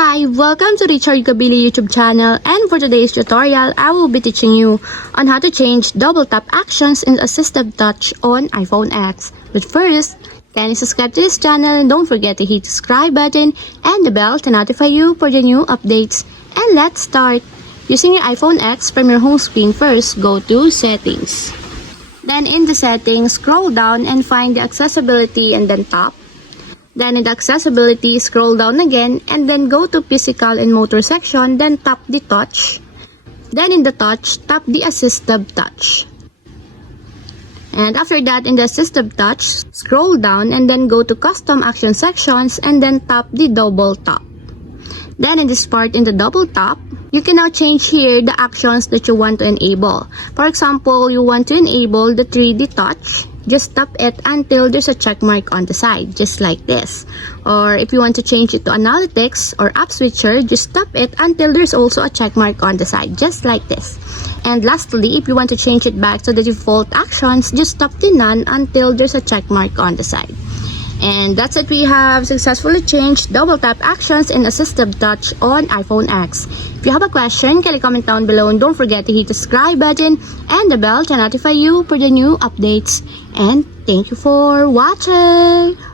Hi, welcome to Richard Gabili YouTube channel, and for today's tutorial, I will be teaching you on how to change double tap actions in assistive touch on iPhone X. But first, kindly subscribe to this channel and don't forget to hit the subscribe button and the bell to notify you for the new updates. And let's start. Using your iPhone X, from your home screen first, go to Settings. Then in the settings, scroll down and find the accessibility and then tap. Then in the accessibility, scroll down again and then go to physical and motor section, then tap the touch. Then in the touch, tap the assistive touch. And after that, in the assistive touch, scroll down and then go to custom action sections and then tap the double tap. Then in this part, in the double tap, you can now change here the actions that you want to enable. For example, you want to enable the 3D touch. Just tap it until there's a check mark on the side, just like this. Or if you want to change it to analytics or app switcher, just tap it until there's also a check mark on the side, just like this. And lastly, if you want to change it back to the default actions, just tap the none until there's a check mark on the side. And that's it, we have successfully changed double tap actions in assistive touch on iPhone X. If you have a question, kindly comment down below and don't forget to hit the subscribe button and the bell to notify you for the new updates. And thank you for watching!